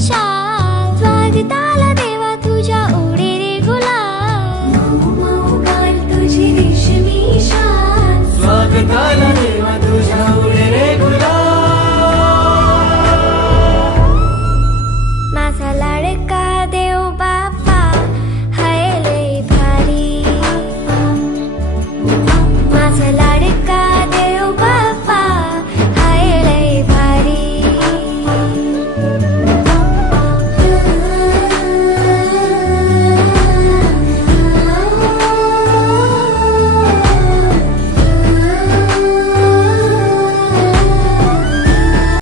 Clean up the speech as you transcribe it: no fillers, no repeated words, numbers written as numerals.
शाल स्वागताला देवा तुझ्या ओढे रे गुलाल मऊ मऊ घाल तुझी रेशमी शाल स्वागताला